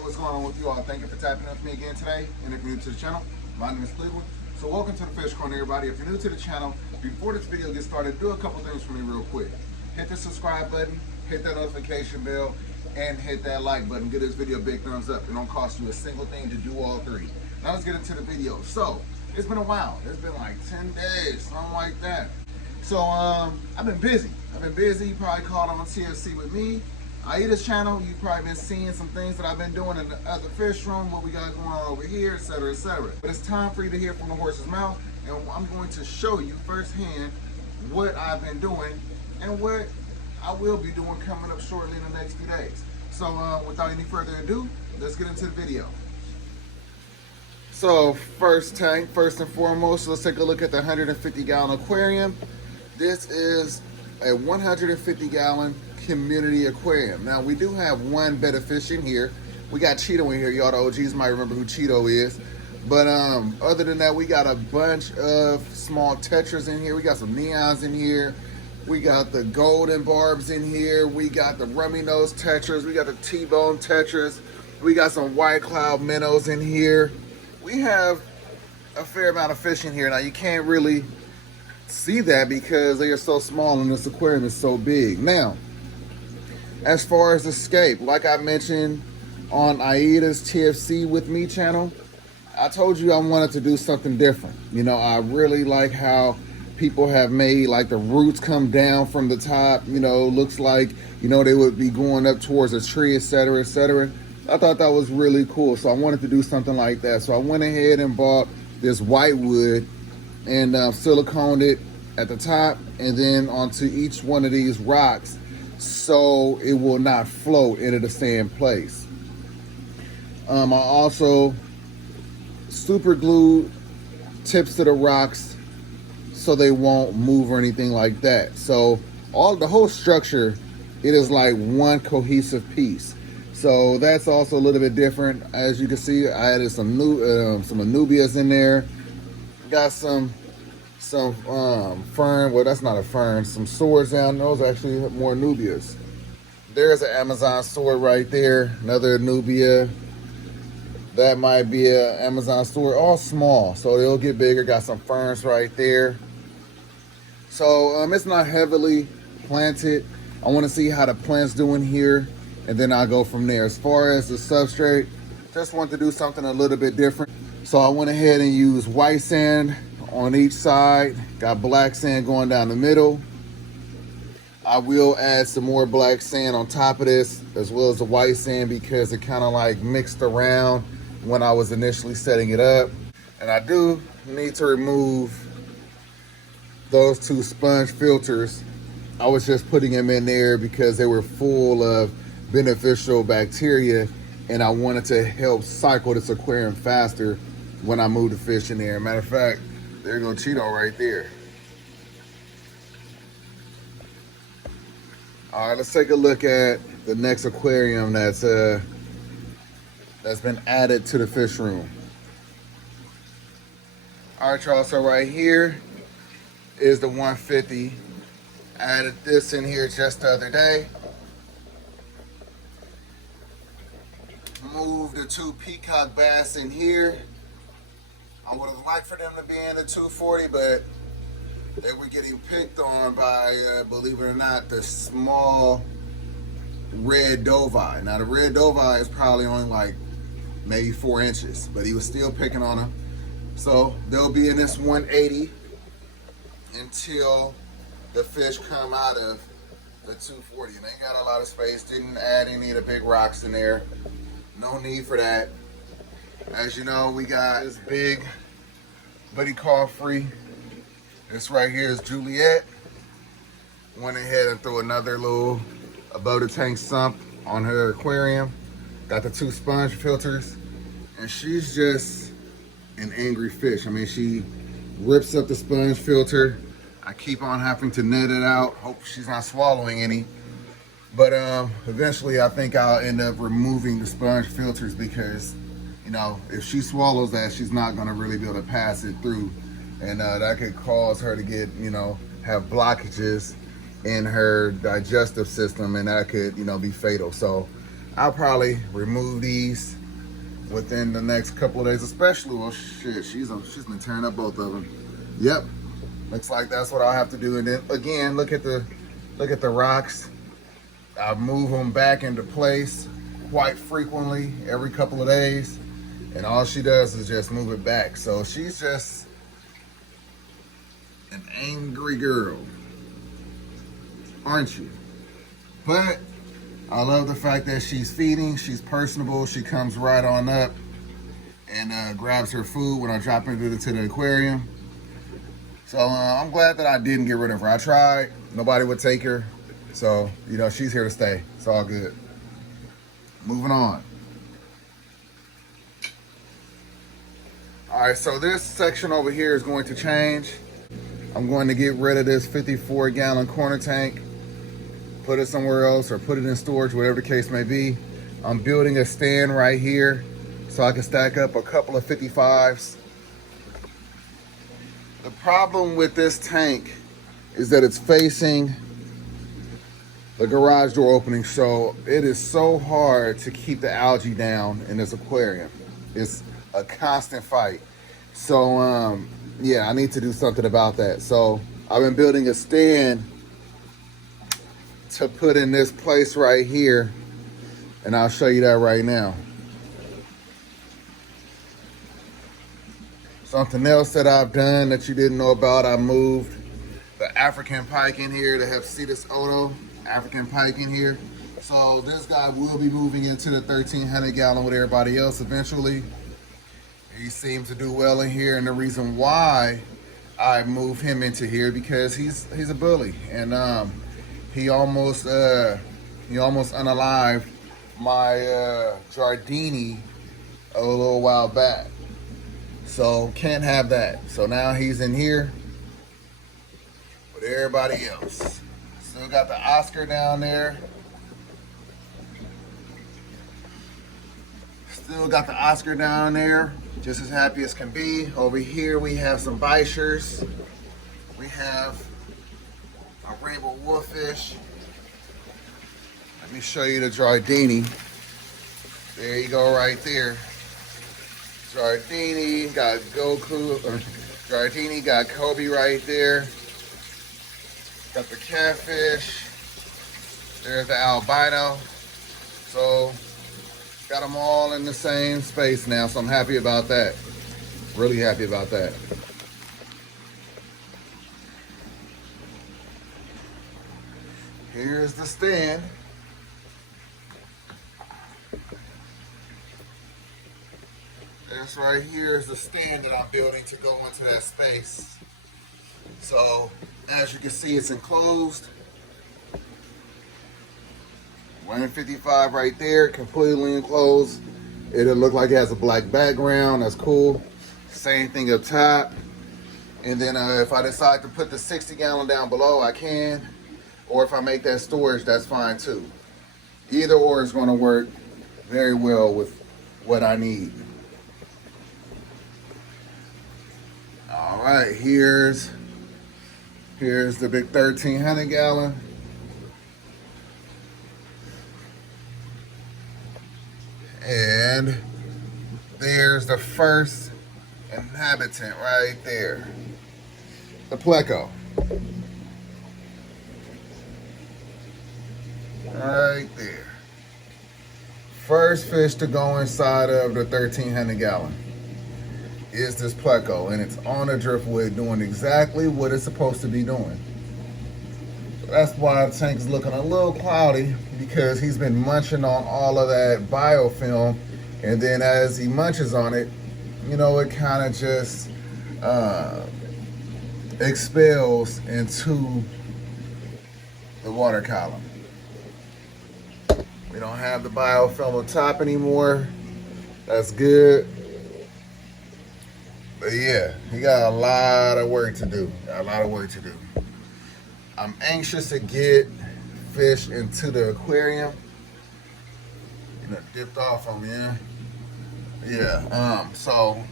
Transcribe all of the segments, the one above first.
Alright, what's going on with you all? Thank you for tapping in with me again today. And if you're new to the channel, my name is Cleveland. So welcome to the Fish Corner, everybody. If you're new to the channel, before this video gets started, do a couple things for me real quick. Hit the subscribe button, hit that notification bell, and hit that like button. Give this video a big thumbs up. It don't cost you a single thing to do all three. Now let's get into the video. So, it's been a while. It's been like 10 days, something like that. So, I've been busy. You probably caught on TFC with me. Aida's channel, you've probably been seeing some things that I've been doing in the other fish room, what we got going on over here, etc., etc. But it's time for you to hear from the horse's mouth, and I'm going to show you firsthand what I've been doing and what I will be doing coming up shortly in the next few days. So without any further ado, let's get into the video. So first and foremost, let's take a look at the 150-gallon aquarium. This is a 150-gallon community aquarium. Now we do have one bed of fish in here. We got Cheeto in here. Y'all the OGs might remember who Cheeto is. But other than that, we got a bunch of small tetras in here. We got some neons in here. We got the golden barbs in here. We got the rummy nose tetras. We got the T-bone tetras. We got some white cloud minnows in here. We have a fair amount of fish in here. Now you can't really see that because they are so small and this aquarium is so big. Now, as far as escape, like I mentioned on Aida's TFC with me channel, I told you I wanted to do something different. You know, I really like how people have made like the roots come down from the top, you know, looks like, you know, they would be going up towards a tree, etc., etc. I thought that was really cool, so I wanted to do something like that. So I went ahead and bought this white wood and siliconed it at the top and then onto each one of these rocks so it will not float into the same place. I also super glued tips to the rocks so they won't move or anything like that. So the whole structure, it is like one cohesive piece. So that's also a little bit different. As you can see, I added some anubias in there. Got some fern, well that's not a fern, some swords down. Those are actually more anubias. There's an Amazon sword right there, another anubia. That might be an Amazon sword, all small, so they'll get bigger. Got some ferns right there. So it's not heavily planted. I want to see how the plant's doing here, and then I'll go from there. As far as the substrate, just want to do something a little bit different. So I went ahead and used white sand on each side, got black sand going down the middle. I will add some more black sand on top of this as well as the white sand because it kind of like mixed around when I was initially setting it up. And I do need to remove those two sponge filters. I was just putting them in there because they were full of beneficial bacteria and I wanted to help cycle this aquarium faster when I move the fish in there. Matter of fact, there goes Cheeto right there. All right, let's take a look at the next aquarium that's been added to the fish room. All right, y'all, so right here is the 150. I added this in here just the other day. Moved the two Peacock bass in here. I would have liked for them to be in the 240, but they were getting picked on by, believe it or not, the small red doveye. Now the red doveye is probably only like maybe 4 inches, but he was still picking on them. So they'll be in this 180 until the fish come out of the 240. And they got a lot of space, didn't add any of the big rocks in there. No need for that. As you know, we got this big buddy call free. This right here is Juliet. Went ahead and threw another little above the tank sump on her aquarium. Got the two sponge filters. And she's just an angry fish. I mean, she rips up the sponge filter. I keep on having to net it out. Hope she's not swallowing any. But eventually I think I'll end up removing the sponge filters because, you know, if she swallows that, she's not gonna really be able to pass it through. And that could cause her to get, you know, have blockages in her digestive system, and that could, you know, be fatal. So I'll probably remove these within the next couple of days, especially, well, shit, she's been tearing up both of them. Yep, looks like that's what I'll have to do. And then again, look at the rocks. I move them back into place quite frequently, every couple of days, and all she does is just move it back. So she's just an angry girl, aren't you? But I love the fact that she's feeding, she's personable, she comes right on up and grabs her food when I drop into the aquarium. So I'm glad that I didn't get rid of her. I tried, nobody would take her. So, you know, she's here to stay. It's all good. Moving on. All right, so this section over here is going to change. I'm going to get rid of this 54-gallon corner tank, put it somewhere else or put it in storage, whatever the case may be. I'm building a stand right here so I can stack up a couple of 55s. The problem with this tank is that it's facing the garage door opening, so it is so hard to keep the algae down in this aquarium. It's a constant fight. So yeah, I need to do something about that. So I've been building a stand to put in this place right here, and I'll show you that right now. Something else that I've done that you didn't know about, I moved the African pike in here, the Hepcetus Oto African pike in here. So this guy will be moving into the 1,300 gallon with everybody else eventually. He seems to do well in here, and the reason why I moved him into here because he's a bully, and he almost unalived my Giardini a little while back. So can't have that. So now he's in here with everybody else. Still got the Oscar down there. Still got the Oscar down there. Just as happy as can be. Over here we have some bichers. We have a rainbow wolffish. Let me show you the Giardini. There you go right there. Giardini, got Goku, Giardini, got Kobe right there. Got the catfish. There's the albino. So, got them all in the same space now, so I'm happy about that. Really happy about that. Here's the stand. This right here is the stand that I'm building to go into that space. So, as you can see, it's enclosed. 155 right there, completely enclosed. It'll look like it has a black background. That's cool. Same thing up top. And then if I decide to put the 60 gallon down below, I can. Or if I make that storage, that's fine too. Either or is going to work very well with what I need. All right, here's the big 1,300 gallon. And there's the first inhabitant right there, the pleco. Right there. First fish to go inside of the 1,300 gallon is this pleco, and it's on a driftwood doing exactly what it's supposed to be doing. So that's why the tank is looking a little cloudy, because he's been munching on all of that biofilm, and then as he munches on it, you know, it kind of just expels into the water column. We don't have the biofilm on top anymore. That's good. But yeah, he got a lot of work to do. I'm anxious to get fish into the aquarium. You know, dipped off on me, yeah? Yeah, so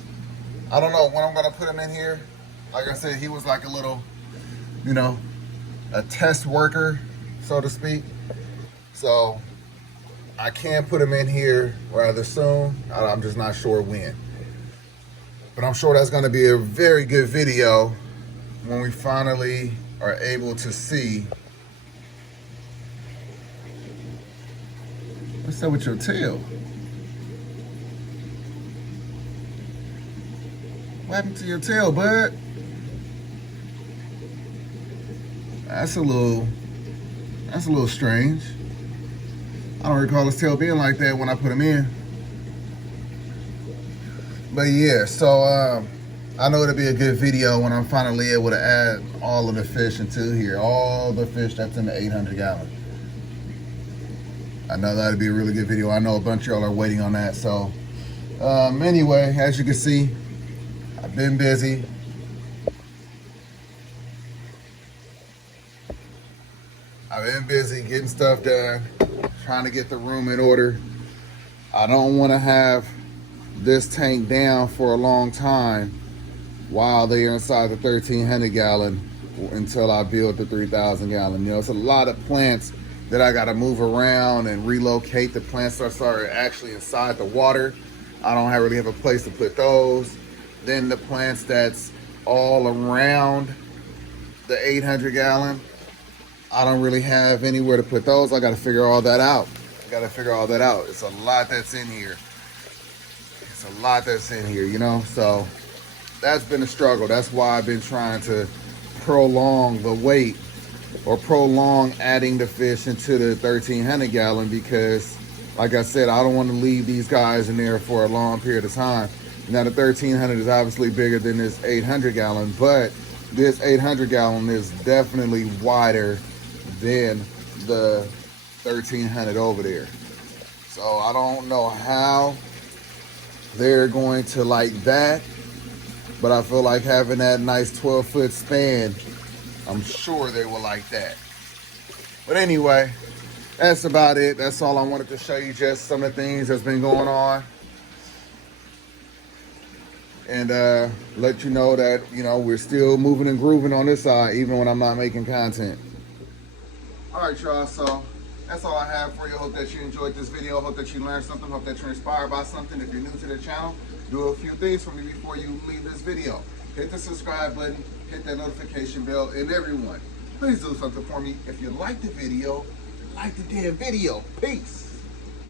I don't know when I'm gonna put him in here. Like I said, he was like a little, you know, a test worker, so to speak. So I can put them in here rather soon. I'm just not sure when. But I'm sure that's going to be a very good video when we finally are able to see. What's up with your tail? What happened to your tail, bud? That's a little strange. I don't recall his tail being like that when I put him in. But yeah, so I know it'll be a good video when I'm finally able to add all of the fish into here. All the fish that's in the 800 gallon. I know that'll be a really good video. I know a bunch of y'all are waiting on that. So anyway, as you can see, I've been busy. I've been busy getting stuff done, trying to get the room in order. I don't want to have this tank down for a long time while they're inside the 1300 gallon until I build the 3000 gallon. You know, it's a lot of plants that I got to move around and relocate. The plants that are actually inside the water, I don't really have a place to put those. Then the plants that's all around the 800 gallon, I don't really have anywhere to put those. I got to figure all that out. It's a lot that's in here. You know, so that's been a struggle. That's why I've been trying to prolong the wait or prolong adding the fish into the 1300 gallon because, like I said, I don't want to leave these guys in there for a long period of time. Now, the 1300 is obviously bigger than this 800 gallon, but this 800 gallon is definitely wider than the 1300 over there. So I don't know how they're going to like that, but I feel like having that nice 12-foot span, I'm sure they will like that. But anyway, that's about it. That's all I wanted to show you, just some of the things that's been going on. And let you know that, you know, we're still moving and grooving on this side, even when I'm not making content. All right, y'all, so that's all I have for you. Hope that you enjoyed this video. Hope that you learned something. Hope that you're inspired by something. If you're new to the channel, do a few things for me before you leave this video. Hit the subscribe button, hit that notification bell, and everyone, please do something for me. If you like the video, like the damn video. Peace.